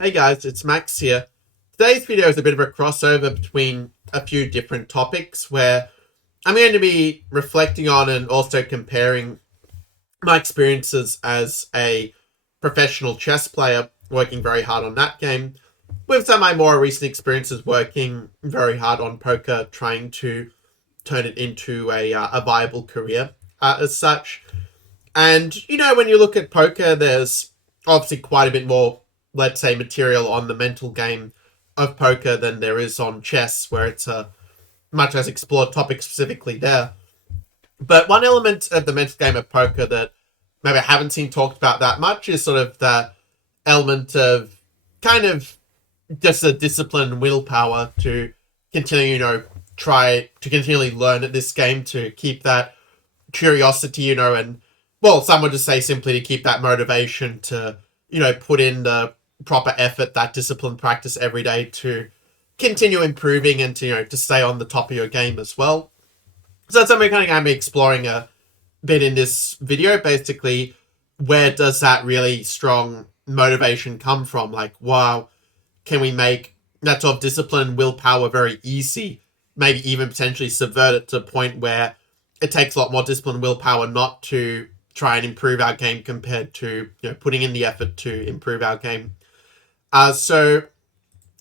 Hey guys, it's Max here. Today's video is a bit of a crossover between a few different topics where I'm going to be reflecting on and also comparing my experiences as a professional chess player working very hard on that game with some of my more recent experiences working very hard on poker, trying to turn it into a viable career as such. And, when you look at poker, there's obviously quite a bit more, let's say, material on the mental game of poker than there is on chess, where it's a much less explored topic specifically there. But one element of the mental game of poker that maybe I haven't seen talked about that much is sort of the element of kind of just a discipline and willpower to continue, try to continually learn at this game, to keep that curiosity, and well, some would just say simply to keep that motivation to, put in the proper effort, that discipline practice every day to continue improving and to, to stay on the top of your game as well. So that's something kind of going to be exploring a bit in this video. Basically, where does that really strong motivation come from? Like, wow, can we make that sort of discipline, willpower very easy? Maybe even potentially subvert it to a point where it takes a lot more discipline and willpower not to try and improve our game compared to putting in the effort to improve our game. So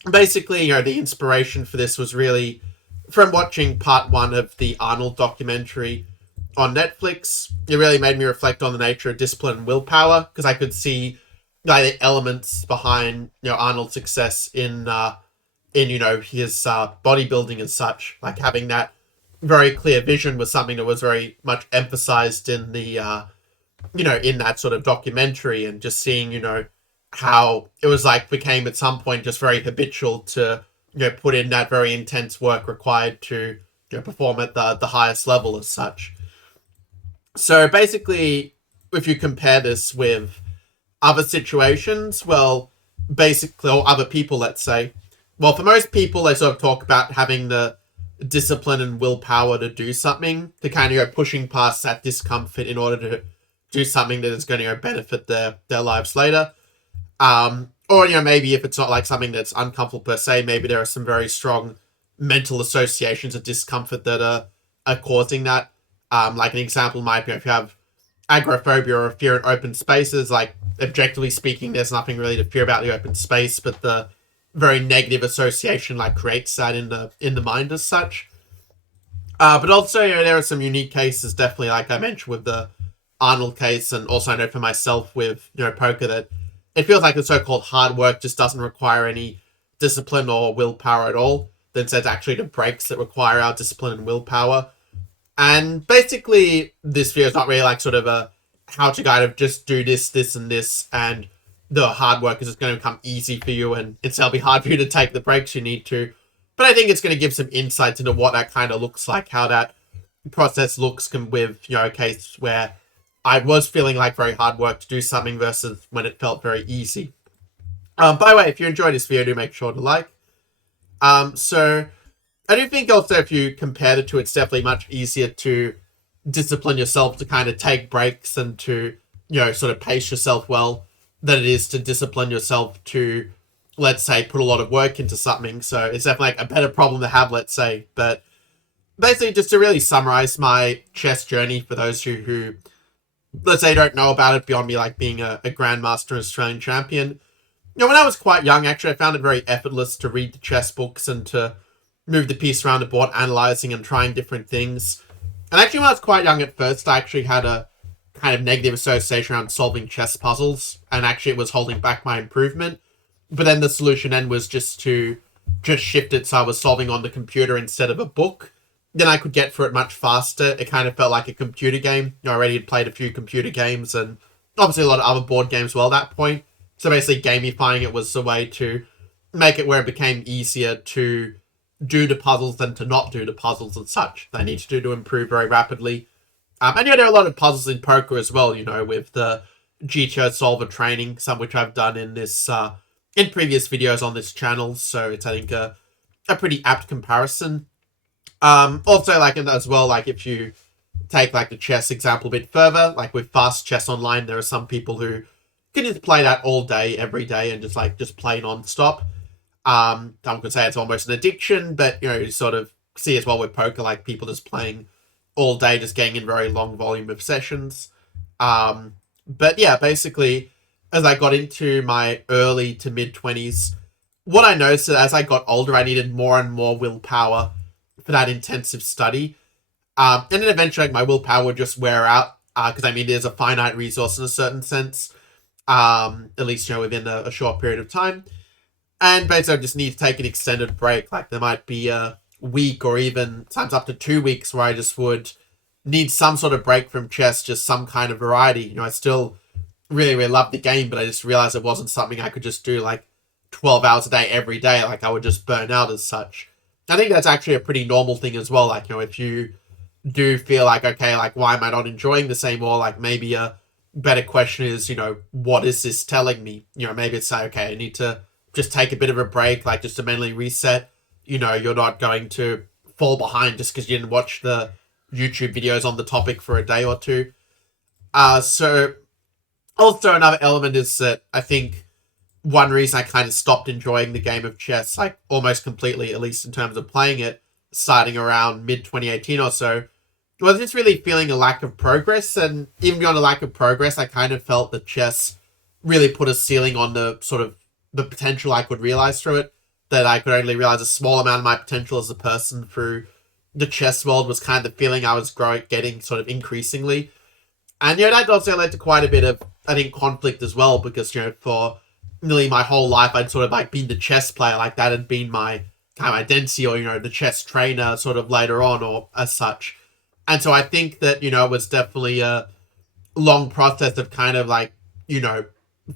basically, the inspiration for this was really from watching part one of the Arnold documentary on Netflix. It really made me reflect on the nature of discipline and willpower, because I could see the elements behind Arnold's success in his bodybuilding and such. Like having that very clear vision was something that was very much emphasized in the in that sort of documentary, and just seeing how it was became at some point just very habitual to put in that very intense work required to perform at the highest level as such. So basically, if you compare this with other situations, well, basically, or other people, let's say, well, for most people, they sort of talk about having the discipline and willpower to do something, to kind of pushing past that discomfort in order to do something that is going to benefit their lives later. Or, maybe if it's not something that's uncomfortable per se, maybe there are some very strong mental associations of discomfort that are causing that. Like an example might be if you have agoraphobia or fear in open spaces, objectively speaking, there's nothing really to fear about the open space, but the very negative association creates that in the mind as such. But also, there are some unique cases, definitely, like I mentioned with the Arnold case, and also I know for myself with poker, that it feels like the so-called hard work just doesn't require any discipline or willpower at all. Then it's actually the breaks that require our discipline and willpower. And basically, this video is not really sort of a how-to guide of just do this, this, and this, and the hard work is just going to become easy for you, and it'll be hard for you to take the breaks you need to. But I think it's going to give some insights into what that kind of looks like, how that process looks with, a case where I was feeling like very hard work to do something versus when it felt very easy. By the way, if you enjoyed this video, do make sure to like. So I do think also if you compare the two, it's definitely much easier to discipline yourself to kind of take breaks and to, sort of pace yourself well than it is to discipline yourself to, let's say, put a lot of work into something. So it's definitely a better problem to have, let's say. But basically, just to really summarize my chess journey for those who let's say, don't know about it beyond me being a grandmaster Australian champion. When I was quite young, actually, I found it very effortless to read the chess books and to move the piece around the board, analyzing and trying different things. And actually, when I was quite young at first, I actually had a kind of negative association around solving chess puzzles, and actually it was holding back my improvement. But then the solution then was just to shift it so I was solving on the computer instead of a book. Then I could get through it much faster. It kind of felt like a computer game. I already had played a few computer games and obviously a lot of other board games well at that point. So basically gamifying it was a way to make it where it became easier to do the puzzles than to not do the puzzles and such that I need to do to improve very rapidly. And there are a lot of puzzles in poker as well, with the GTO solver training, some which I've done in this in previous videos on this channel. So it's, I think, a pretty apt comparison. Also, as well, if you take the chess example a bit further, with fast chess online, there are some people who can just play that all day, every day, and just play non-stop. Some could say it's almost an addiction, but you sort of see as well with poker, like people just playing all day, just getting in very long volume of sessions. But yeah, basically, as I got into my early to mid-20s, what I noticed is as I got older, I needed more and more willpower for that intensive study. And then eventually my willpower would just wear out, because there's a finite resource in a certain sense, at least within a short period of time. And basically I just need to take an extended break. Like there might be a week or even sometimes up to 2 weeks where I just would need some sort of break from chess, just some kind of variety. I still really, really love the game, but I just realized it wasn't something I could just do like 12 hours a day every day. Like I would just burn out as such. I think that's actually a pretty normal thing as well. Like, if you do feel like, okay, like why am I not enjoying this anymore? Like maybe a better question is, what is this telling me? Maybe it's like, okay, I need to just take a bit of a break, like just to mentally reset. You're not going to fall behind just because you didn't watch the YouTube videos on the topic for a day or two. So also another element is that I think one reason I kind of stopped enjoying the game of chess, like almost completely, at least in terms of playing it, starting around mid-2018 or so, was just really feeling a lack of progress. And even beyond a lack of progress, I kind of felt that chess really put a ceiling on the sort of the potential I could realize through it, that I could only realize a small amount of my potential as a person through the chess world was kind of the feeling I was getting sort of increasingly. And, that also led to quite a bit of, I think, conflict as well, because, for nearly my whole life, I'd sort of like been the chess player, like that had been my kind of identity, or, the chess trainer sort of later on, or as such. And so I think that, it was definitely a long process of kind of like,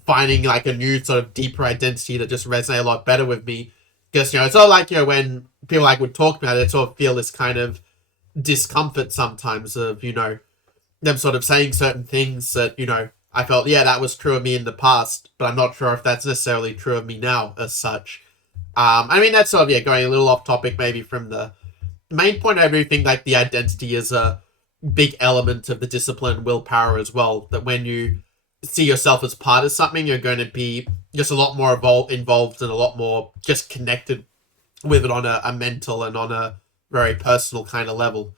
finding like a new sort of deeper identity that just resonated a lot better with me. Because, it's all like, when people like would talk about it, I sort of feel this kind of discomfort sometimes of, them sort of saying certain things that, I felt, yeah, that was true of me in the past, but I'm not sure if that's necessarily true of me now as such. That's sort of, going a little off topic maybe from the main point. I do think like the identity is a big element of the discipline and willpower as well, that when you see yourself as part of something, you're going to be just a lot more involved and a lot more just connected with it on a mental and on a very personal kind of level.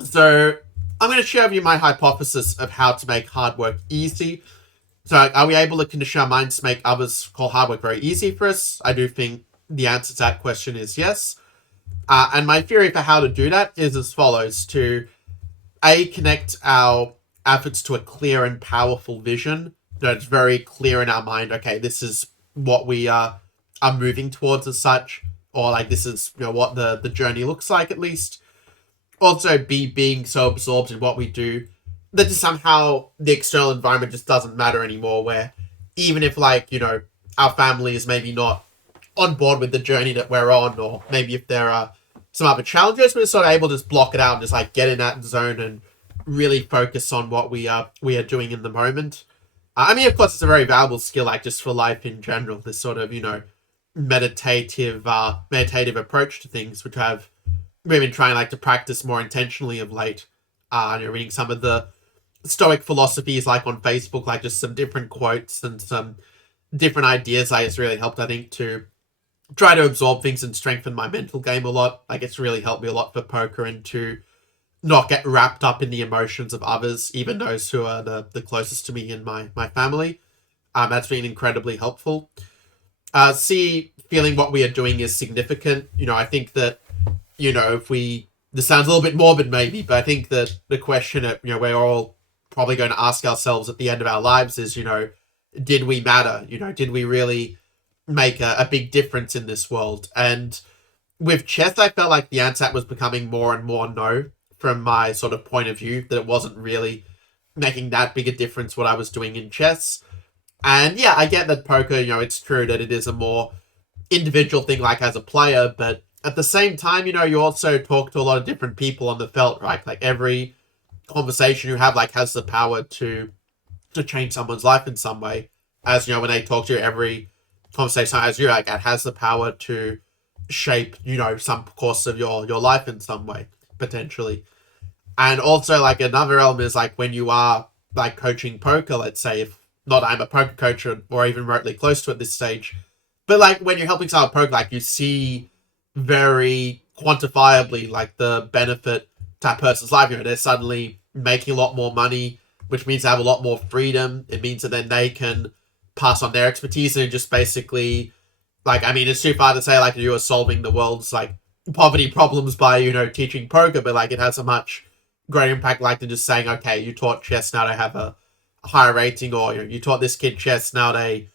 So I'm going to share with you my hypothesis of how to make hard work easy. So are we able to condition our minds to make others call hard work very easy for us? I do think the answer to that question is yes. And my theory for how to do that is as follows: to connect our efforts to a clear and powerful vision that's very clear in our mind. Okay, this is what we are moving towards as such, or like this is what the journey looks like at least. Also, being so absorbed in what we do that just somehow the external environment just doesn't matter anymore, where even if like our family is maybe not on board with the journey that we're on, or maybe if there are some other challenges, we're sort of able to just block it out and just like get in that zone and really focus on what we are doing in the moment. Of course, it's a very valuable skill, like just for life in general, this sort of, meditative approach to things, which I've really been trying like to practice more intentionally of late. Reading some of the Stoic philosophies like on Facebook, like just some different quotes and some different ideas. Like it's really helped, I think, to try to absorb things and strengthen my mental game a lot. Like it's really helped me a lot for poker, and to not get wrapped up in the emotions of others, even those who are the closest to me in my family. That's been incredibly helpful. Feeling what we are doing is significant. I think that, this sounds a little bit morbid maybe, but I think that the question that, we're all probably going to ask ourselves at the end of our lives is, did we matter? Did we really make a big difference in this world? And with chess, I felt like the answer was becoming more and more no, from my sort of point of view, that it wasn't really making that big a difference what I was doing in chess. And yeah, I get that poker, it's true that it is a more individual thing, like as a player, but at the same time, you also talk to a lot of different people on the felt, right? Like every conversation you have, like, has the power to change someone's life in some way. As, when they talk to you, every conversation has you, like, it has the power to shape, some course of your life in some way, potentially. And also, like, another element is, like, when you are, like, coaching poker, let's say, if not that I'm a poker coach or even remotely close to at this stage, but like when you're helping someone poker, like you see very quantifiably like the benefit to that person's life. They're suddenly making a lot more money, which means they have a lot more freedom. It means that then they can pass on their expertise and just basically, like, I mean, it's too far to say like you are solving the world's like poverty problems by, teaching poker, but like it has a much greater impact like than just saying, okay, you taught chess, now they have a higher rating, or you taught this kid chess, now they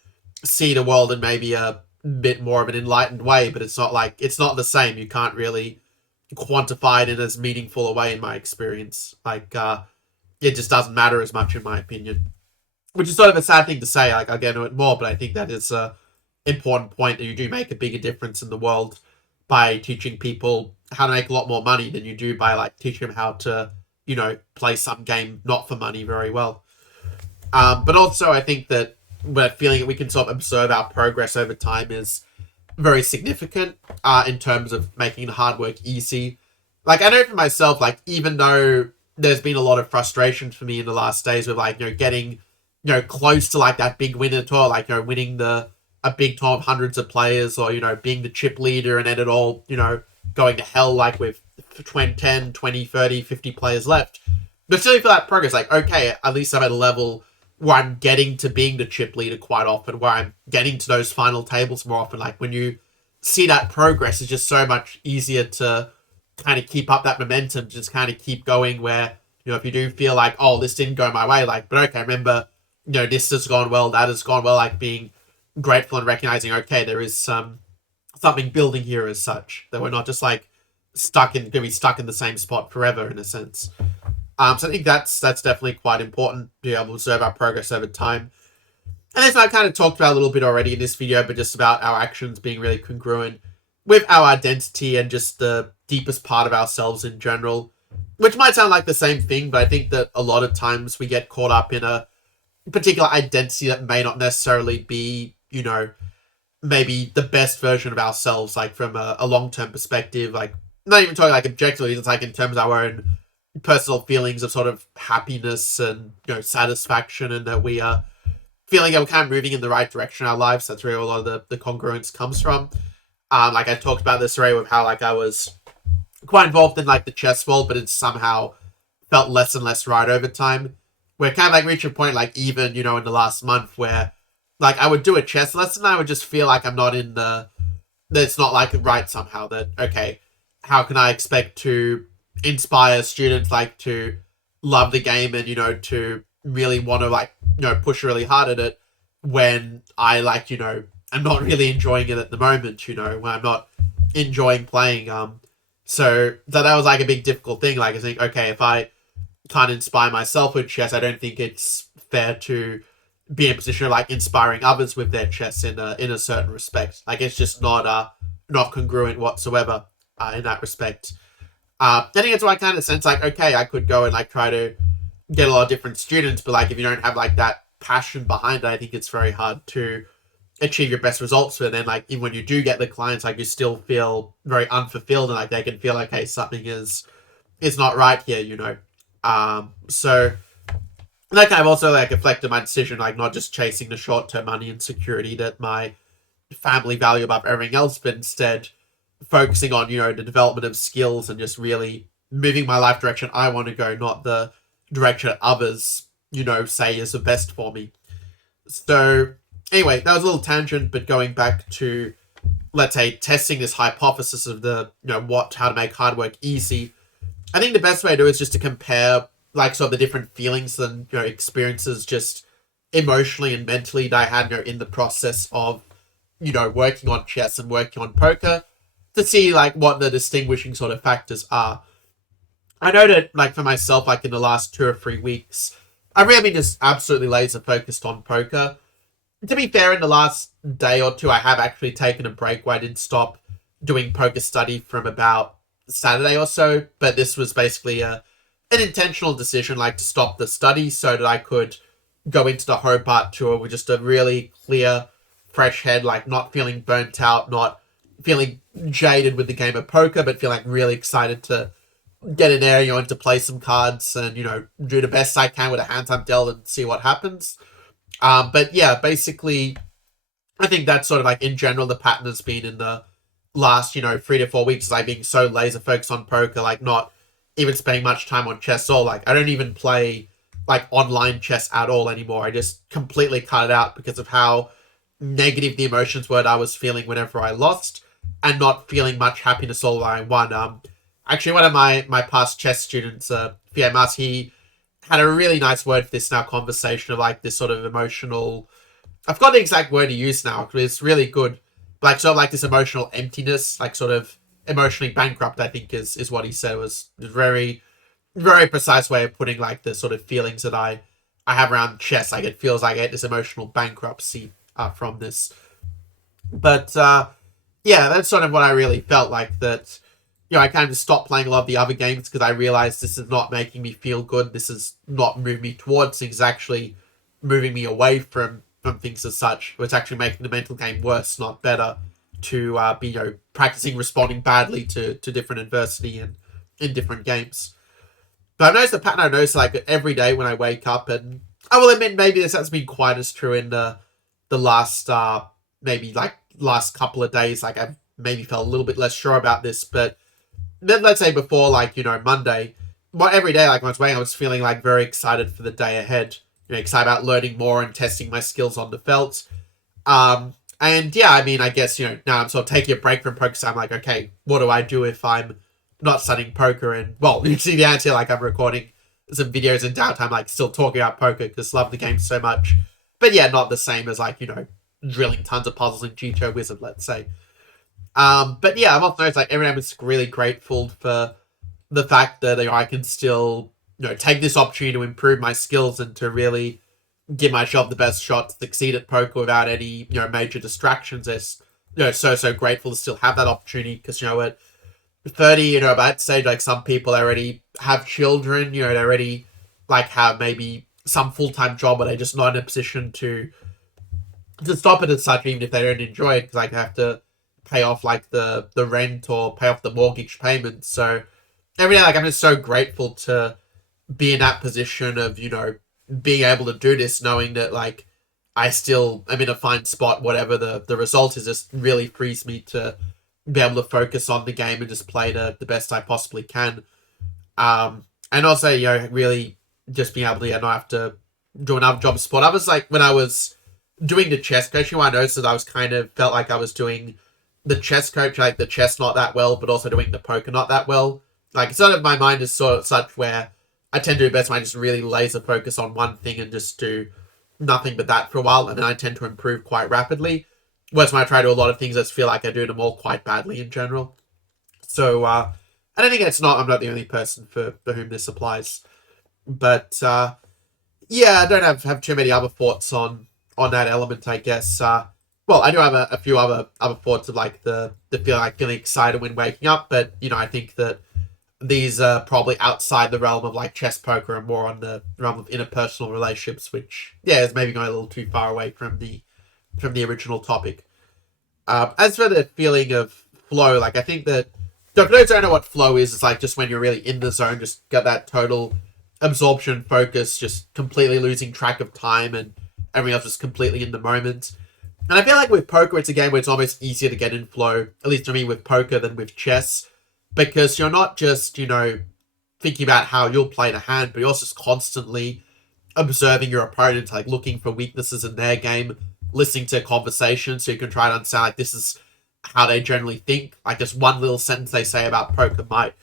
see the world in maybe a bit more of an enlightened way. But it's not the same. You can't really quantify it in as meaningful a way in my experience. Like it just doesn't matter as much in my opinion, which is sort of a sad thing to say. Like I'll get into it more, but I think that is a important point, that you do make a bigger difference in the world by teaching people how to make a lot more money than you do by like teaching them how to play some game not for money very well. But also I think that we're feeling that we can sort of observe our progress over time is very significant in terms of making the hard work easy. Like I know for myself, like even though there's been a lot of frustration for me in the last days with like getting close to like that big win at all, like winning a big tournament of hundreds of players, or being the chip leader, and then it all going to hell like with 10, 20, 30, 50 players left. But still for that progress, like okay, at least I'm at a level where I'm getting to being the chip leader quite often, where I'm getting to those final tables more often. Like when you see that progress, it's just so much easier to kind of keep up that momentum, just kind of keep going, where if you do feel like, oh, this didn't go my way, like, but okay, remember, this has gone well, that has gone well, like being grateful and recognizing, okay, there is something building here as such, that we're not just like going to be stuck in the same spot forever in a sense. So I think that's definitely quite important to be able to observe our progress over time. And as I kind of talked about a little bit already in this video, but just about our actions being really congruent with our identity and just the deepest part of ourselves in general, which might sound like the same thing, but I think that a lot of times we get caught up in a particular identity that may not necessarily be, maybe the best version of ourselves, like from a long-term perspective, like not even talking like objectively, it's like in terms of our own personal feelings of sort of happiness and satisfaction, and that we are feeling that we're kind of moving in the right direction in our lives. That's where a lot of the congruence comes from. Like I talked about this already with how like I was quite involved in like the chess world, but it somehow felt less and less right over time. We're kind of like reaching a point, like even in the last month, where like I would do a chess lesson, and I would just feel like I'm not in that it's not like right somehow. That okay, how can I expect to inspire students like to love the game and to really want to like push really hard at it when I like I'm not really enjoying it at the moment, when I'm not enjoying playing. So that was like a big difficult thing. Like I think, okay, if I can't inspire myself with chess, I don't think it's fair to be in a position of like inspiring others with their chess in a certain respect. Like it's just not congruent whatsoever in that respect. I think that's why I kind of sense like, okay, I could go and like try to get a lot of different students, but like if you don't have like that passion behind it, I think it's very hard to achieve your best results. And then like even when you do get the clients, like you still feel very unfulfilled, and like they can feel like, hey, something is not right here, so that kind of also like affected my decision, like not just chasing the short-term money and security that my family value above everything else, but instead focusing on the development of skills and just really moving my life direction I want to go, not the direction others say is the best for me. So anyway, that was a little tangent, but going back to, let's say, testing this hypothesis of the how to make hard work easy, I think the best way to do it is just to compare like sort of the different feelings and experiences just emotionally and mentally that I had in the process of working on chess and working on poker, to see like what the distinguishing sort of factors are. I know that like for myself, like in the last 2 or 3 weeks, I've really been just absolutely laser focused on poker. To be fair, in the last day or two, I have actually taken a break where I did stop doing poker study from about Saturday or so, but this was basically an intentional decision, like to stop the study so that I could go into the Hobart tour with just a really clear, fresh head, like not feeling burnt out, not feeling jaded with the game of poker, but feeling like really excited to get in there, and to play some cards and, do the best I can with the hands I'm dealt and see what happens. But yeah, basically, I think that's sort of like in general the pattern has been in the last 3 to 4 weeks, like being so laser focused on poker, like not even spending much time on chess, or like I don't even play like online chess at all anymore. I just completely cut it out because of how negative the emotions were that I was feeling whenever I lost, and not feeling much happiness all I won. Actually, one of my past chess students, PMS, he had a really nice word for this in our conversation of like this sort of emotional. I've got the exact word to use now because it's really good. Like sort of like this emotional emptiness, like sort of emotionally bankrupt. I think is what he said was very very precise way of putting like the sort of feelings that I have around chess. Like it feels like I get this emotional bankruptcy from this. But yeah, that's sort of what I really felt like. That I kind of just stopped playing a lot of the other games because I realized this is not making me feel good. This is not moving me towards things. Actually moving me away from things as such. It's actually making the mental game worse, not better. To be practicing responding badly to different adversity and in different games. But I've noticed the pattern. I noticed like every day when I wake up, and I will admit maybe this hasn't been quite as true in the last maybe like last couple of days. Like I've maybe felt a little bit less sure about this, but then let's say before like Monday, what every day like when I was waking, I was feeling like very excited for the day ahead. Excited about learning more and testing my skills on the felt. And yeah, I mean, I guess now I'm sort of taking a break from poker. So I'm like, okay, what do I do if I'm not studying poker? And well, you see the answer. Like I'm recording some videos in downtime, like still talking about poker because love the game so much. But yeah, not the same as like drilling tons of puzzles in G2 Wizard, let's say. But yeah, I've also noticed like everyone was really grateful for the fact that I can still take this opportunity to improve my skills and to really give myself the best shot to succeed at poker without any major distractions. It's so grateful to still have that opportunity because at 30, by that stage, like some people already have children, they already like have maybe some full-time job, but they're just not in a position to stop it as such, even if they don't enjoy it, because like they have to pay off like the rent or pay off the mortgage payments. So every day, like I'm just so grateful to be in that position of being able to do this, knowing that like I still am in a fine spot. Whatever the result is, just really frees me to be able to focus on the game and just play the best I possibly can. And also really just being able to not have to do another job sport. I was like when I was doing the chess coaching, I noticed that I was kind of felt like I was doing the chess coach, like the chess not that well, but also doing the poker not that well. Like sort of my mind is sort of such where I tend to do best when I just really laser focus on one thing and just do nothing but that for a while, and then I tend to improve quite rapidly. Whereas when I try to do a lot of things, I just feel like I do them all quite badly in general. So I don't think I'm not the only person for whom this applies. But yeah, I don't have too many other thoughts on that element, I guess. Well, I do have a few other thoughts of like the feeling excited when waking up, but I think that these are probably outside the realm of like chess poker and more on the realm of interpersonal relationships, which yeah is maybe going a little too far away from the original topic. As for the feeling of flow, like I think that for those who don't know what flow is, it's like just when you're really in the zone, just got that total absorption, focus, just completely losing track of time and everything else just completely in the moment. And I feel like with poker, it's a game where it's almost easier to get in flow, at least for me with poker than with chess, because you're not just, thinking about how you'll play the hand, but you're also just constantly observing your opponent, like looking for weaknesses in their game, listening to conversations so you can try to understand like this is how they generally think. Like just one little sentence they say about poker might,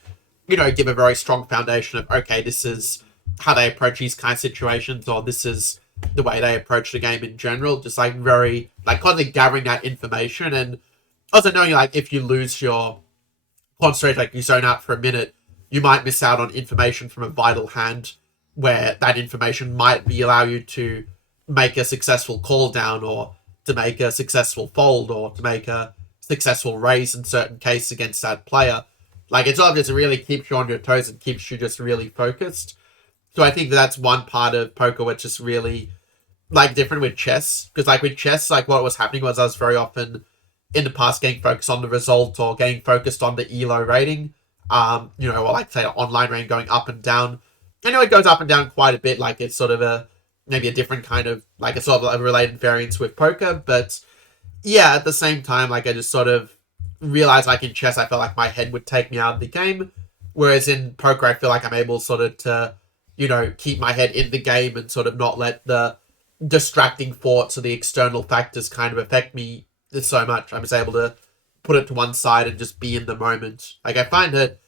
give a very strong foundation of okay, this is how they approach these kind of situations, or this is the way they approach the game in general. Just like very like constantly gathering that information, and also knowing like if you lose your concentration, like you zone out for a minute, you might miss out on information from a vital hand where that information might be allow you to make a successful call down or to make a successful fold or to make a successful raise in certain cases against that player. Like it's obvious it really keeps you on your toes and keeps you just really focused. So I think that's one part of poker which is really like different with chess. Because like with chess, like what was happening was I was very often in the past getting focused on the result or getting focused on the ELO rating. Or like say online rating going up and down. I know it goes up and down quite a bit. Like it's sort of a maybe a different kind of, like a sort of a related variance with poker. But yeah, at the same time, like I just sort of realized, like in chess, I felt like my head would take me out of the game. Whereas in poker, I feel like I'm able sort of to, keep my head in the game and sort of not let the distracting thoughts or the external factors kind of affect me so much. I'm just able to put it to one side and just be in the moment. Like I find that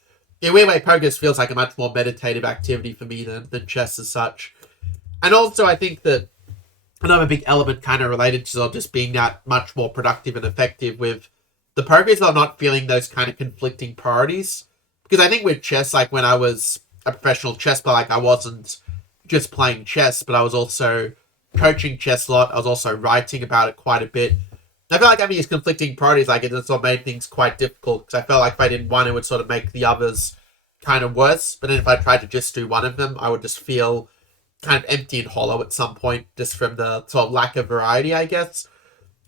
in a weird way, poker feels like a much more meditative activity for me than chess as such. And also, I think that another big element kind of related to sort of just being that much more productive and effective with the poker is not feeling those kind of conflicting priorities. Because I think with chess, like when I was a professional chess player, like I wasn't just playing chess, but I was also coaching chess a lot. I was also writing about it quite a bit. I felt like having these conflicting priorities, like it just sort of made things quite difficult because I felt like if I did one, it would sort of make the others kind of worse. But then if I tried to just do one of them, I would just feel kind of empty and hollow at some point just from the sort of lack of variety, I guess.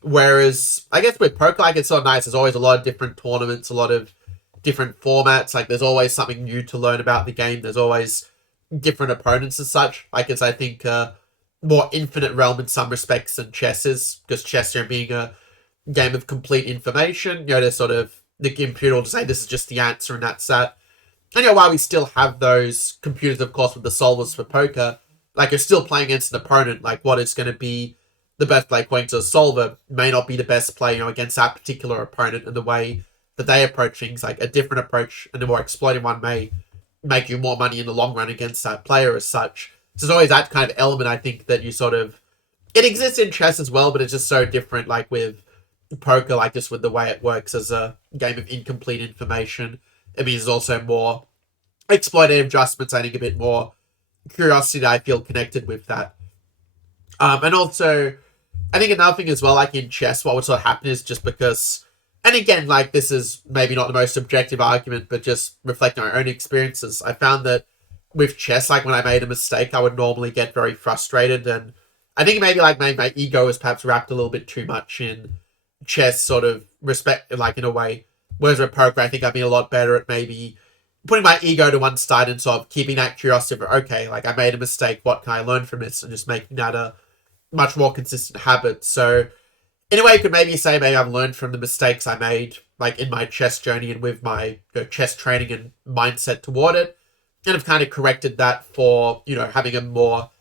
Whereas I guess with poker, like it's so nice. There's always a lot of different tournaments, a lot of different formats. Like there's always something new to learn about the game. There's always different opponents and such. Like it's, I think, more infinite realm in some respects than chess is, because chess, being a game of complete information, there's sort of the computer will just say this is just the answer and that's that. And while we still have those computers, of course, with the solvers for poker, like you're still playing against an opponent. Like what is going to be the best play according to a solver may not be the best play, against that particular opponent, and the way that they approach things, like a different approach and a more exploitive one may make you more money in the long run against that player as such. So there's always that kind of element, I think, that you sort of, it exists in chess as well, but it's just so different, like with poker, like just with the way it works as a game of incomplete information. It means there's also more exploitative adjustments, I think a bit more curiosity that I feel connected with that. And also, I think another thing as well, like in chess, what would sort of happen is just because, and again, like this is maybe not the most objective argument, but just reflecting on my own experiences, I found that with chess, like when I made a mistake, I would normally get very frustrated. And I think maybe like my ego was perhaps wrapped a little bit too much in chess sort of respect, like in a way. Whereas with poker, I think I'd be a lot better at maybe putting my ego to one side and sort of keeping that curiosity of, okay, like I made a mistake, what can I learn from this? And just making that a much more consistent habit. So in a way, you could maybe say maybe I've learned from the mistakes I made, like in my chess journey and with my chess training and mindset toward it. And I've kind of corrected that for, having a more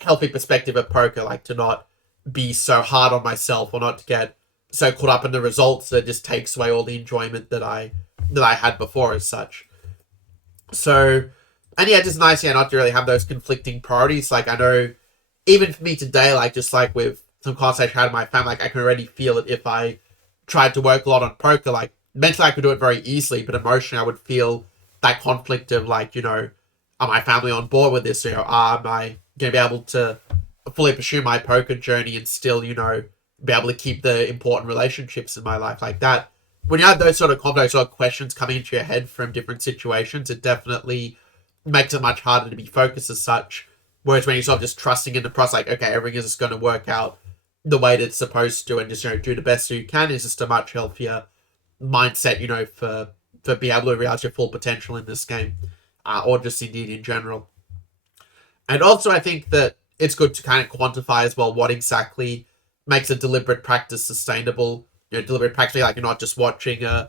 healthy perspective of poker, like to not be so hard on myself or not to get so caught up in the results that it just takes away all the enjoyment that I had before as such. So, and yeah, just nice, not to really have those conflicting priorities. Like I know, even for me today, like just like with some conversation I had with my family, like I can already feel it if I tried to work a lot on poker. Like mentally I could do it very easily, but emotionally I would feel that conflict of like, are my family on board with this? Am I going to be able to fully pursue my poker journey and still, be able to keep the important relationships in my life like that? When you have those sort of questions coming into your head from different situations, it definitely makes it much harder to be focused as such. Whereas when you're sort of just trusting in the process, like, okay, everything is just going to work out the way that it's supposed to and just, do the best you can, is just a much healthier mindset, for being able to realize your full potential in this game, or just indeed in general. And also I think that it's good to kind of quantify as well what exactly makes a deliberate practice sustainable. Deliberate practice, like you're not just watching a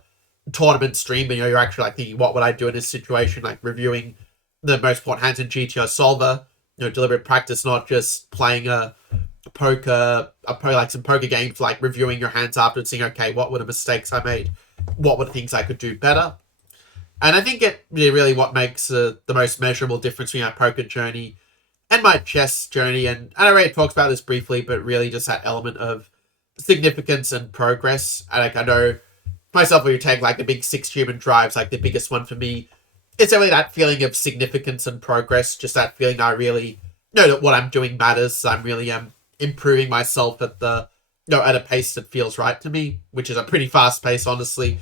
tournament stream, but you're actually like thinking, what would I do in this situation? Like reviewing the most important hands in GTO solver. Deliberate practice, not just playing like some poker games, like reviewing your hands after and seeing, okay, what were the mistakes I made? What were the things I could do better? And I think it really what makes the most measurable difference between my poker journey and my chess journey. And I already talked about this briefly, but really just that element of significance and progress. And like I know myself, when you take like the big 6 human drives, like the biggest one for me, it's really that feeling of significance and progress. Just that feeling that I really know that what I'm doing matters. I'm really improving myself at at a pace that feels right to me, which is a pretty fast pace, honestly.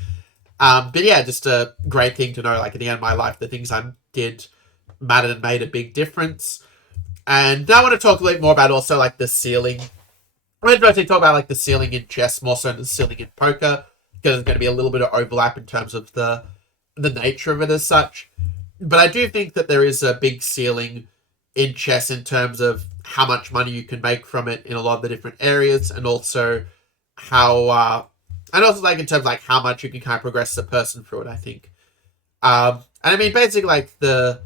But yeah, just a great thing to know, like at the end of my life, the things I did mattered and made a big difference. And now I want to talk a little bit more about also like the ceiling. I'm going to talk about like the ceiling in chess more so than the ceiling in poker, because there's going to be a little bit of overlap in terms of the nature of it as such. But I do think that there is a big ceiling in chess in terms of how much money you can make from it in a lot of the different areas, and also how and also like in terms of like how much you can kind of progress as a person through it, I think. And I mean, basically, like the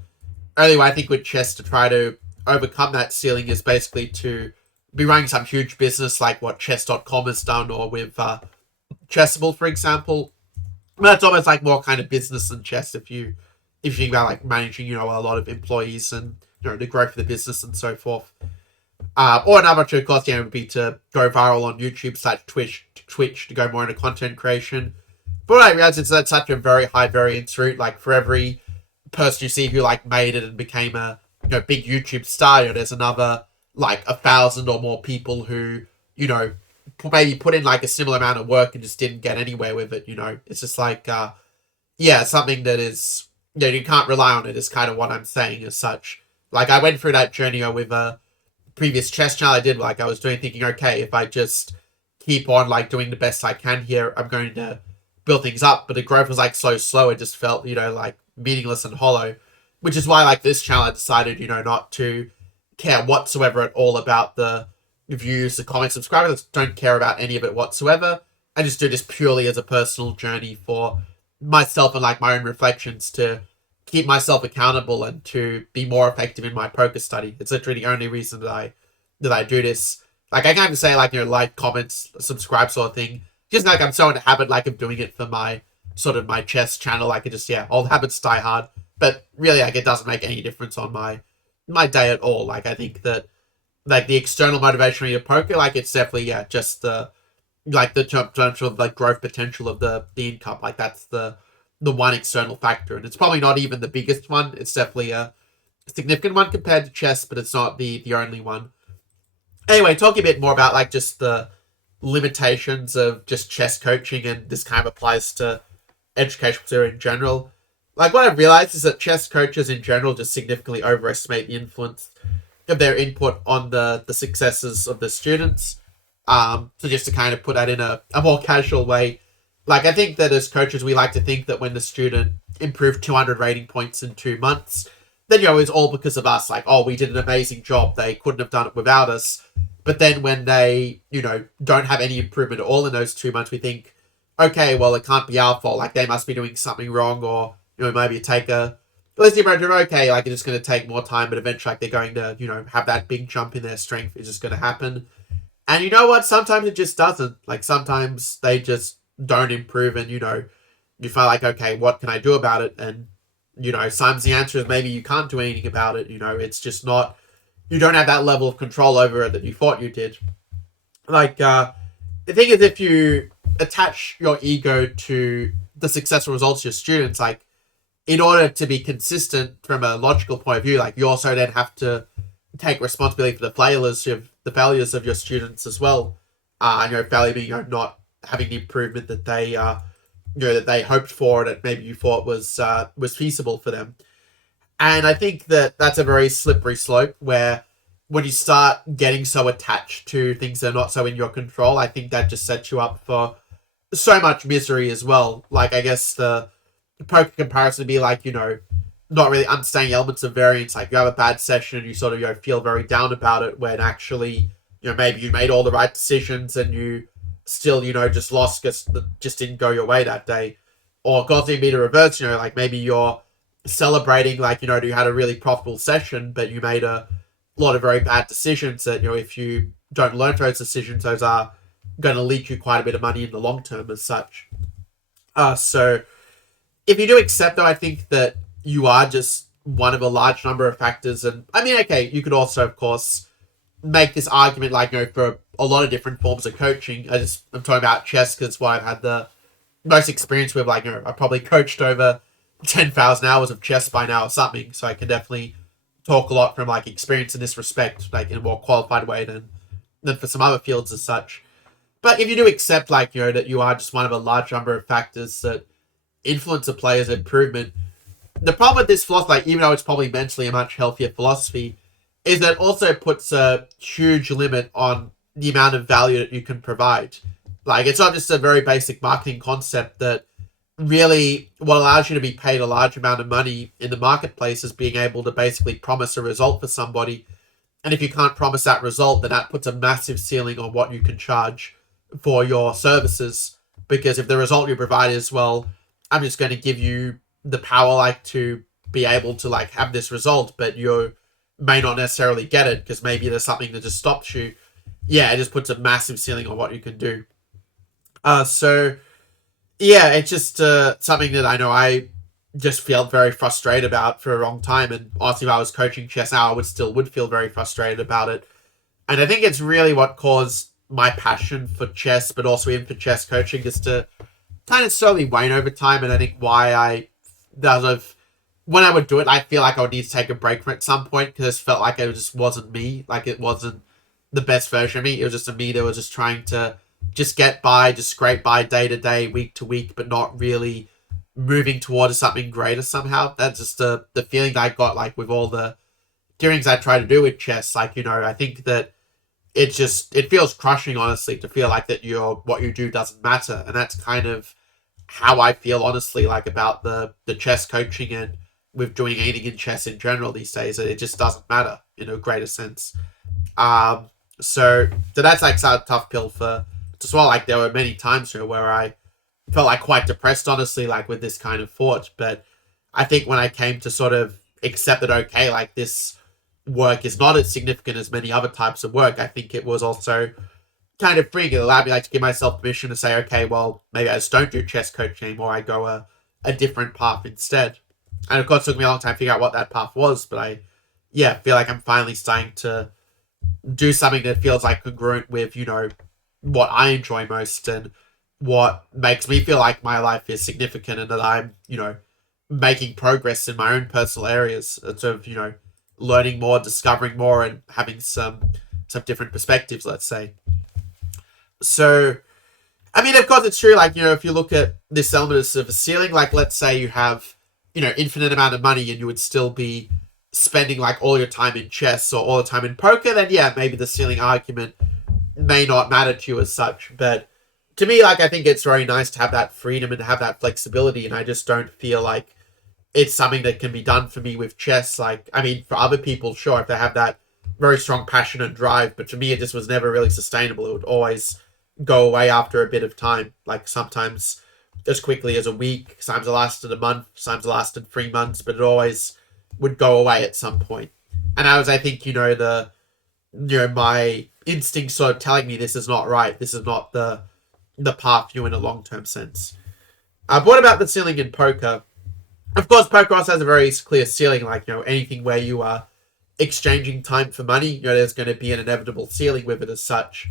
only way I think with chess to try to overcome that ceiling is basically to be running some huge business like what chess.com has done, or with Chessable, for example. But it's almost like more kind of business than chess if you think about like managing, a lot of employees and the growth of the business and so forth. Or another option, of course, would be to go viral on YouTube / Twitch to go more into content creation. But what I realize is that's such a very high variance route. Like for every person you see who like made it and became a big YouTube star, there's another like 1,000 or more people who maybe put in like a similar amount of work and just didn't get anywhere with it. It's just like something that is you can't rely on it. Is kind of what I'm saying as such. Like I went through that journey with a previous chess channel I did. Like I was thinking, okay, if I just keep on like doing the best I can here, I'm going to build things up. But the growth was like so slow, it just felt like meaningless and hollow. Which is why like this channel I decided not to care whatsoever at all about the views, the comments, subscribers. Don't care about any of it whatsoever. I just do this purely as a personal journey for myself and like my own reflections to keep myself accountable and to be more effective in my poker study. It's literally the only reason that I do this. Like I can't even say like comments, subscribe sort of thing. Just like I'm so in the habit like of doing it for my sort of my chess channel. Like it just old habits die hard. But really like it doesn't make any difference on my day at all. Like I think that like the external motivation of your poker, like it's definitely just the like the potential of like growth potential of the income. Like that's the one external factor, and it's probably not even the biggest one. It's definitely a significant one compared to chess, but it's not the only one. Anyway, talking a bit more about like just the limitations of just chess coaching, and this kind of applies to education in general. Like what I've realized is that chess coaches in general just significantly overestimate the influence of their input on the successes of the students. So just to kind of put that in a more casual way, like I think that as coaches, we like to think that when the student improved 200 rating points in 2 months, then it's all because of us. Like, oh, we did an amazing job. They couldn't have done it without us. But then when they, don't have any improvement at all in those 2 months, we think, okay, well, it can't be our fault. Like they must be doing something wrong, or maybe take a let's okay, like it's just going to take more time, but eventually like they're going to, have that big jump in their strength. It's just going to happen. And you know what? Sometimes it just doesn't. Like sometimes they just don't improve, and you feel like, okay, what can I do about it? And sometimes the answer is maybe you can't do anything about it. It's just not, you don't have that level of control over it that you thought you did. Like the thing is, if you attach your ego to the successful results of your students, like in order to be consistent from a logical point of view, like you also then have to take responsibility for the failures of your students as well. Failure being not having the improvement that they that they hoped for, that maybe you thought was feasible for them. And I think that that's a very slippery slope where when you start getting so attached to things that are not so in your control, I think that just sets you up for so much misery as well. Like I guess the poker comparison would be like, not really understanding elements of variance. Like you have a bad session and you sort of feel very down about it, when actually maybe you made all the right decisions and you still just lost because it just didn't go your way that day. Or it could even be the reverse. Like maybe you're celebrating like you had a really profitable session, but you made a lot of very bad decisions that if you don't learn from those decisions, those are going to leak you quite a bit of money in the long term as such. So if you do accept, though, I think that you are just one of a large number of factors. And I mean, okay, you could also, of course, make this argument like, for a lot of different forms of coaching. I'm talking about chess because it's what I've had the most experience with. Like, I've probably coached over 10,000 hours of chess by now or something. So I can definitely talk a lot from like experience in this respect, like in a more qualified way than for some other fields as such. But if you do accept like, that you are just one of a large number of factors that influence a player's improvement, the problem with this philosophy, like, even though it's probably mentally a much healthier philosophy, is that it also puts a huge limit on the amount of value that you can provide. Like, it's not just a very basic marketing concept that really what allows you to be paid a large amount of money in the marketplace is being able to basically promise a result for somebody And if you can't promise that result, then that puts a massive ceiling on what you can charge for your services. Because if the result you provide is, well, I'm just going to give you the power like to be able to like have this result, but you may not necessarily get it because maybe there's something that just stops you. Yeah, it just puts a massive ceiling on what you can do. So yeah, it's just something that I know I just felt very frustrated about for a long time. And honestly, if I was coaching chess now, I would feel very frustrated about it. And I think it's really what caused my passion for chess, but also even for chess coaching, is to kind of slowly wane over time. And I think why when I would do it, I feel like I would need to take a break from it at some point because it felt like it just wasn't me. Like it wasn't the best version of me. It was just a me that was just trying to just get by, just scrape by day to day, week to week, but not really moving towards something greater somehow. That's just the feeling that I got like with all the things I try to do with chess. Like, I think that it feels crushing, honestly, to feel like that what you do doesn't matter. And that's kind of how I feel, honestly, like about the chess coaching and with doing anything in chess in general these days. It just doesn't matter in a greater sense. Um, so that's like such a tough pill to swallow. Like there were many times where I felt like quite depressed, honestly, like with this kind of thought. But I think when I came to sort of accept that, okay, like this work is not as significant as many other types of work, I think it was also kind of freeing. It allowed me like to give myself permission to say, okay, well, maybe I just don't do chess coaching anymore. I go a different path instead. And of course, it took me a long time to figure out what that path was. But feel like I'm finally starting to do something that feels like congruent with, what I enjoy most and what makes me feel like my life is significant and that I'm, making progress in my own personal areas. And sort of, learning more, discovering more, and having some different perspectives, let's say. So, I mean, of course, it's true. Like, if you look at this element of a ceiling, like, let's say you have, infinite amount of money and you would still be spending like all your time in chess or all the time in poker, then yeah, maybe the ceiling argument may not matter to you as such. But to me, like, I think it's very nice to have that freedom and to have that flexibility. And I just don't feel like it's something that can be done for me with chess. Like, I mean, for other people, sure, if they have that very strong passion and drive, but for me, it just was never really sustainable. It would always go away after a bit of time. Like sometimes as quickly as a week, sometimes it lasted a month, sometimes it lasted 3 months, but it always would go away at some point. And I think, my instinct sort of telling me this is not right. This is not the path in a long-term sense. But what about the ceiling in poker? Of course, poker also has a very clear ceiling, like, anything where you are exchanging time for money, there's going to be an inevitable ceiling with it as such.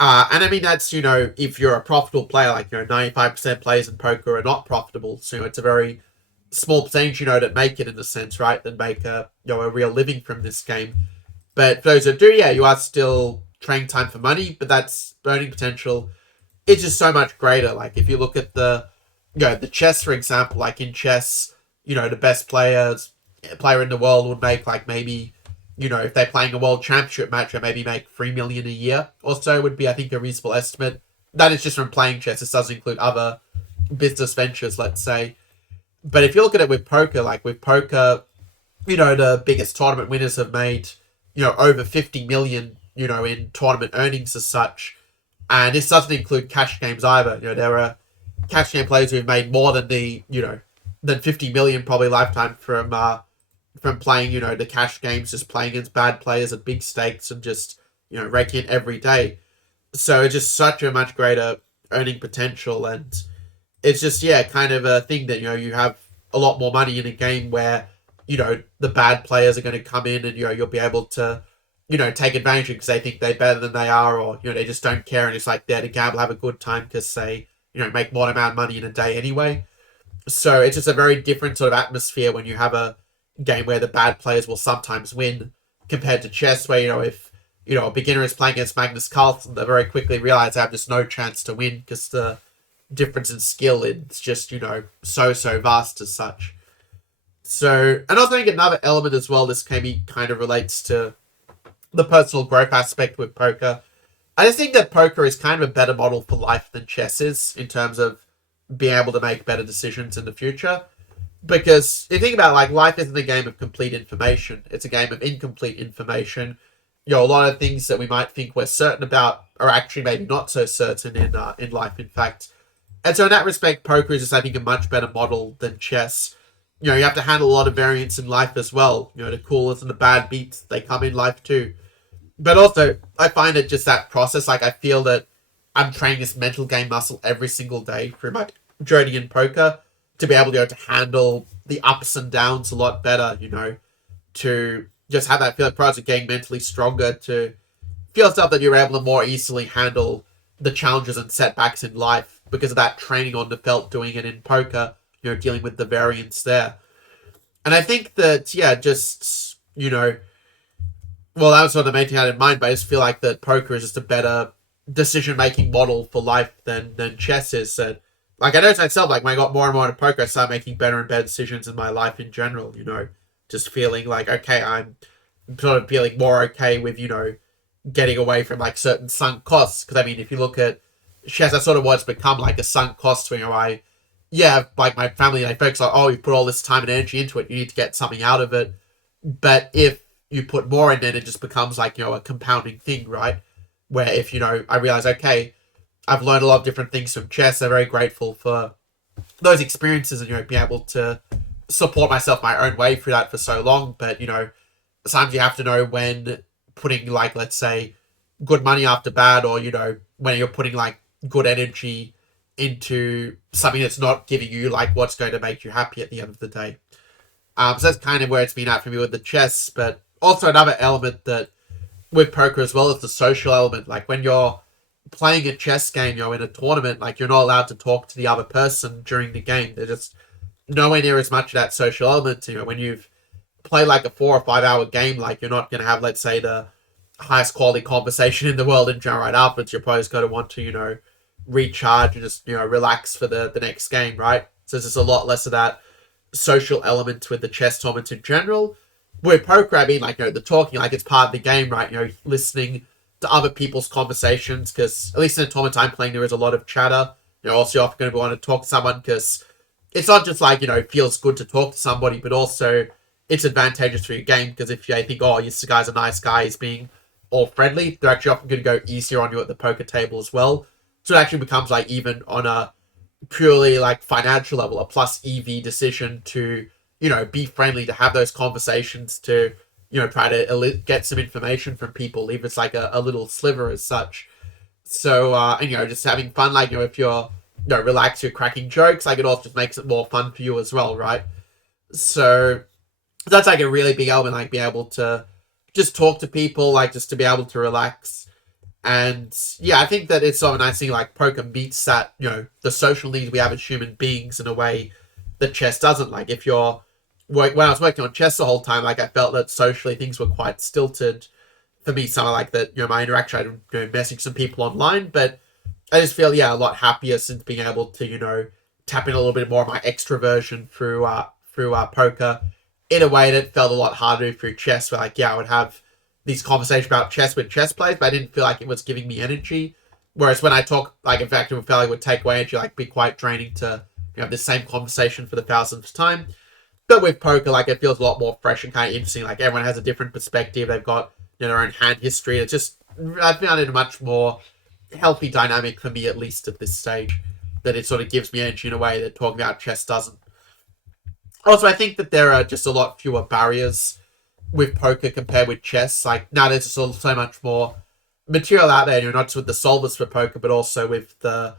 And I mean, that's, if you're a profitable player, like, 95% players in poker are not profitable. So, it's a very small percentage, that make it in a sense, right? That make a real living from this game. But for those that do, yeah, you are still trading time for money, but that's earning potential. It's just so much greater. Like, if you look at the chess, for example, like in chess, the best player in the world would make like maybe, if they're playing a world championship match, or maybe make 3 million a year or so would be, I think, a reasonable estimate. That is just from playing chess. This doesn't include other business ventures, let's say. But if you look at it with poker, like with poker, the biggest tournament winners have made, over 50 million, in tournament earnings as such. And this doesn't include cash games either. There are cash game players who've made more than than 50 million probably lifetime from playing, the cash games, just playing against bad players at big stakes and just, raking it every day. So it's just such a much greater earning potential. And it's just, yeah, kind of a thing that, you have a lot more money in a game where, the bad players are going to come in and, you'll be able to, take advantage because they think they're better than they are, or, they just don't care and it's like there to gamble, have a good time because they, make more amount of money in a day anyway. So it's just a very different sort of atmosphere when you have a game where the bad players will sometimes win compared to chess where, if, a beginner is playing against Magnus Carlsen, they very quickly realize they have just no chance to win because the difference in skill, it's just, so vast as such. So, and also I think another element as well, this maybe kind of relates to the personal growth aspect with poker. I just think that poker is kind of a better model for life than chess is in terms of being able to make better decisions in the future. Because if you think about it, like, life isn't a game of complete information, it's a game of incomplete information. A lot of things that we might think we're certain about are actually maybe not so certain in life, in fact. And so in that respect, poker is just, I think, a much better model than chess. You have to handle a lot of variance in life as well. The coolest and the bad beats, they come in life too. But also, I find it just that process, like, I feel that I'm training this mental game muscle every single day through my journey in poker to be able to handle the ups and downs a lot better, to just have that feel of progress of getting mentally stronger, to feel stuff that you're able to more easily handle the challenges and setbacks in life because of that training on the felt doing it in poker, dealing with the variance there. And I think that, yeah, just, well, that was sort of the main thing I had in mind, but I just feel like that poker is just a better decision-making model for life than chess is. And, like, I noticed myself, like, when I got more and more into poker, I started making better and better decisions in my life in general, just feeling like, okay, I'm sort of feeling more okay with, getting away from, like, certain sunk costs. Because, I mean, if you look at chess, that's sort of what it's become, like, a sunk cost where, like, my family, they focus on, oh, you put all this time and energy into it, you need to get something out of it. But if you put more in it, it just becomes, like, a compounding thing, right? Where if, I realize, okay, I've learned a lot of different things from chess. I'm very grateful for those experiences and, being able to support myself my own way through that for so long. But, sometimes you have to know when putting, like, let's say, good money after bad, or, when you're putting, like, good energy into something that's not giving you, like, what's going to make you happy at the end of the day. So that's kind of where it's been at for me with the chess. But also another element that with poker as well is the social element. Like, when you're playing a chess game, in a tournament, like, you're not allowed to talk to the other person during the game. There's just nowhere near as much of that social element. When you've played, like, a 4 or 5 hour game, like, you're not going to have, let's say, the highest quality conversation in the world in general right afterwards. You're probably going to want to, recharge and just, relax for the next game, right? So there's just a lot less of that social element with the chess tournaments in general. With poker, I mean, like, the talking, like, it's part of the game, right? Listening to other people's conversations, because at least in the tournament I'm playing, there is a lot of chatter. Also, you're often going to want to talk to someone, because it's not just like, it feels good to talk to somebody, but also it's advantageous for your game, because if you think, oh, this guy's a nice guy, he's being all friendly, they're actually often going to go easier on you at the poker table as well. So it actually becomes, like, even on a purely, like, financial level, a plus EV decision to, be friendly, to have those conversations, to, try to get some information from people, even if it's like a little sliver as such. So, and, just having fun, like, if you're, relaxed, you're cracking jokes, like, it also just makes it more fun for you as well, right? So that's, like, a really big element, like, be able to just talk to people, like, just to be able to relax. And yeah, I think that it's sort of a nice thing, like, poker meets that, the social needs we have as human beings in a way that chess doesn't. Like, if you're, when I was working on chess the whole time, like, I felt that socially things were quite stilted for me. Some of, like, that, my interaction, I'd, message some people online, but I just feel, yeah, a lot happier since being able to, tap in a little bit more of my extroversion through poker in a way that felt a lot harder through chess, where, like, yeah, I would have these conversations about chess with chess players, but I didn't feel like it was giving me energy. Whereas when I talk, like, in fact, it felt like it would take away energy, like, be quite draining to have the same conversation for the thousandth time. But with poker, like, it feels a lot more fresh and kind of interesting. Like, everyone has a different perspective. They've got, their own hand history. It's just, I found it a much more healthy dynamic for me, at least at this stage, that it sort of gives me energy in a way that talking about chess doesn't. Also, I think that there are just a lot fewer barriers with poker compared with chess. Like, now there's just so much more material out there, not just with the solvers for poker, but also with the,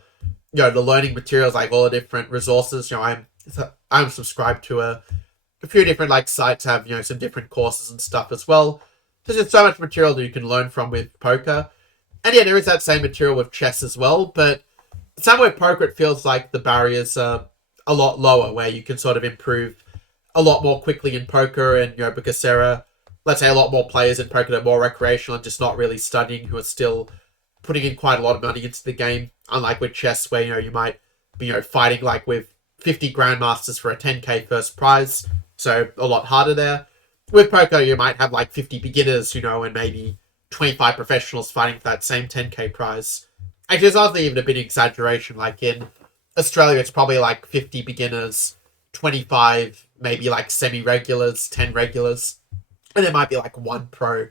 the learning materials, like all the different resources. I'm subscribed to a few different, like, sites have, some different courses and stuff as well. There's just so much material that you can learn from with poker. And yeah, there is that same material with chess as well, but somewhere poker, it feels like the barriers are a lot lower, where you can sort of improve a lot more quickly in poker. And, because there are, let's say, a lot more players in poker that are more recreational and just not really studying, who are still putting in quite a lot of money into the game. Unlike with chess, where, you might be, fighting, like, with 50 grandmasters for a 10k first prize. So a lot harder there. With poker, you might have, like, 50 beginners, and maybe 25 professionals fighting for that same 10k prize. Actually, it's hardly even a bit of exaggeration. Like, in Australia, it's probably, like, 50 beginners, 25, maybe like semi-regulars, 10 regulars, and there might be like one pro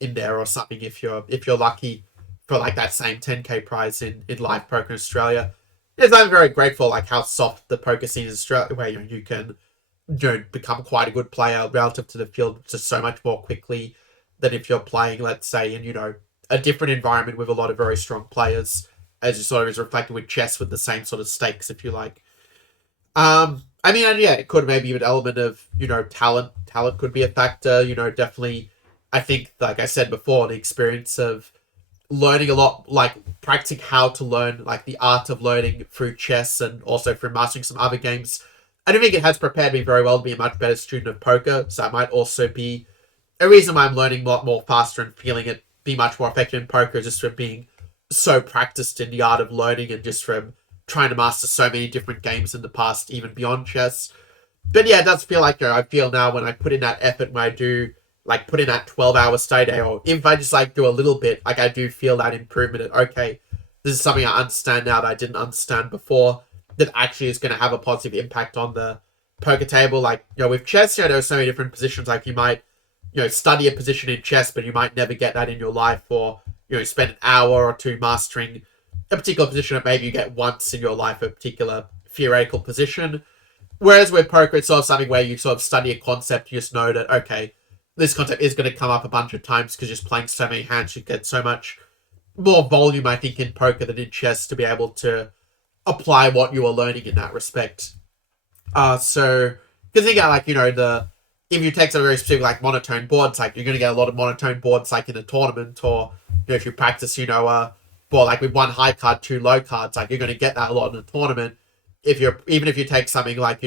in there or something if you're lucky for like that same 10k prize in live poker in Australia. Yes, I'm very grateful like how soft the poker scene is in Australia, where you can become quite a good player relative to the field just so much more quickly than if you're playing, let's say, in a different environment with a lot of very strong players, as you sort of is reflected with chess with the same sort of stakes, if you like. I mean, and yeah, it could maybe an element of talent. Talent could be a factor. Definitely. I think, like I said before, the experience of learning a lot, like practicing how to learn, like the art of learning through chess and also through mastering some other games. I don't think it has prepared me very well to be a much better student of poker. So that might also be a reason why I'm learning a lot more faster and feeling it be much more effective in poker, just from being so practiced in the art of learning and just from trying to master so many different games in the past, even beyond chess. But yeah, it does feel like I feel now when I put in that effort, when I do like put in that 12-hour stay day, or if I just like do a little bit, like I do feel that improvement. Okay, this is something I understand now that I didn't understand before, that actually is going to have a positive impact on the poker table. Like, with chess, there are so many different positions. Like you might, study a position in chess, but you might never get that in your life, or, spend an hour or two mastering a particular position that maybe you get once in your life, a particular theoretical position. Whereas with poker, it's sort of something where you sort of study a concept, you just know that, okay, this concept is going to come up a bunch of times because just playing so many hands, you get so much more volume, I think, in poker than in chess to be able to apply what you are learning in that respect. So, because you got like, if you take some very specific like monotone boards, like you're going to get a lot of monotone boards like in a tournament, or, if you practice, board like with one high card, two low cards, like you're going to get that a lot in a tournament. Even if you take something like,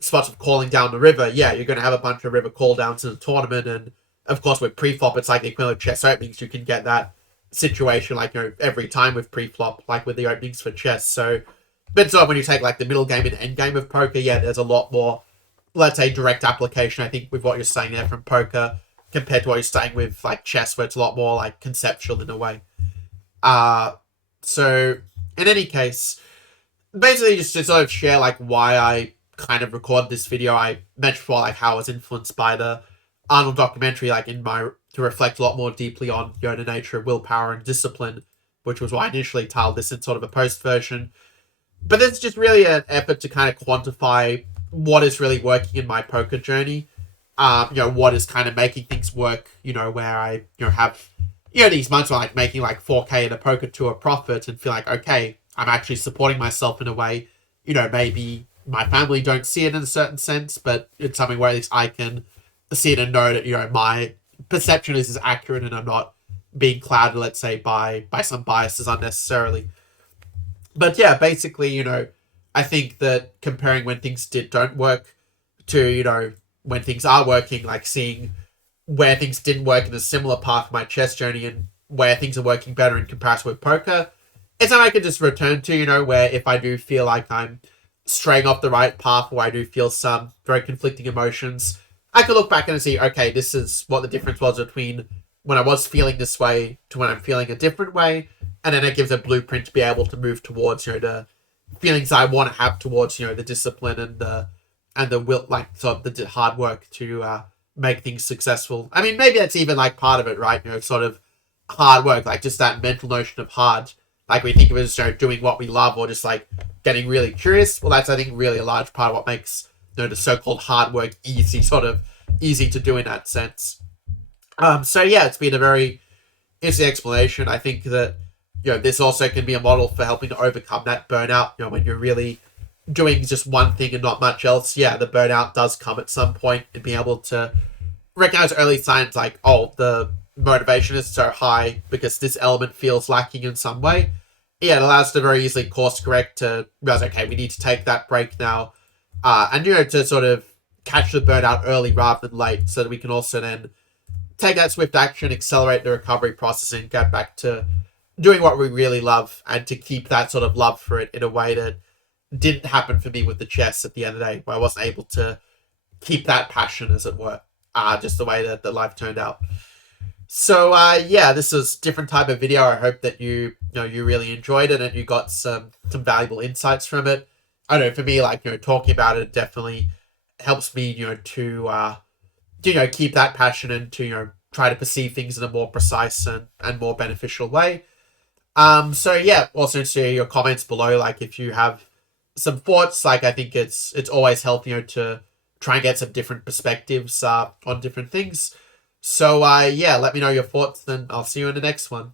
spots of calling down the river, yeah, you're going to have a bunch of river call downs in a tournament. And of course, with pre-flop, it's like the equivalent of chess openings. You can get that situation like, every time with pre-flop, like with the openings for chess. So, but so when you take like the middle game and end game of poker, yeah, there's a lot more, let's say, direct application, I think, with what you're saying there from poker compared to what you're saying with like chess, where it's a lot more like conceptual in a way. So in any case, basically just to sort of share like why I kind of record this video. I mentioned before like how I was influenced by the Arnold documentary, like to reflect a lot more deeply on the nature of willpower and discipline, which was why I initially titled this in sort of a post version. But it's just really an effort to kind of quantify what is really working in my poker journey. What is kind of making things work, where I, have, these months where I'm like making like 4K in a poker tour profit and feel like, okay, I'm actually supporting myself in a way, maybe my family don't see it in a certain sense, but it's something where at least I can see it and know that, my perception is accurate and I'm not being clouded, let's say, by some biases unnecessarily. But yeah, basically, I think that comparing when things don't work to, when things are working, like seeing where things didn't work in a similar path of my chess journey and where things are working better in comparison with poker, it's something I can just return to, where if I do feel like I'm straying off the right path, or I do feel some very conflicting emotions, I can look back and see, okay, this is what the difference was between when I was feeling this way to when I'm feeling a different way. And then it gives a blueprint to be able to move towards, the feelings I want to have towards, the discipline and the will, like sort of the hard work to make things successful. I mean, maybe that's even like part of it, right? Sort of hard work, like just that mental notion of hard. Like we think of it as doing what we love, or just like getting really curious. Well, that's, I think, really a large part of what makes the so-called hard work easy to do in that sense. So yeah, it's been a very interesting explanation. I think that this also can be a model for helping to overcome that burnout. When you're really doing just one thing and not much else, yeah, the burnout does come at some point, and being able to recognize early signs like, oh, the motivation is so high because this element feels lacking in some way. Yeah, it allows us to very easily course correct to realize, okay, we need to take that break now. And, to sort of catch the burnout early rather than late, so that we can also then take that swift action, accelerate the recovery process, and get back to doing what we really love, and to keep that sort of love for it in a way that didn't happen for me with the chess at the end of the day, where I wasn't able to keep that passion, as it were, just the way that life turned out. So yeah, this is a different type of video. I hope that you really enjoyed it and you got some valuable insights from it. I don't know, for me, like, talking about it definitely helps me, keep that passion and to, try to perceive things in a more precise and more beneficial way. So yeah, also interested to hear your comments below. Like, if you have some thoughts, like, I think it's always helpful, to try and get some different perspectives on different things. So yeah, let me know your thoughts, then I'll see you in the next one.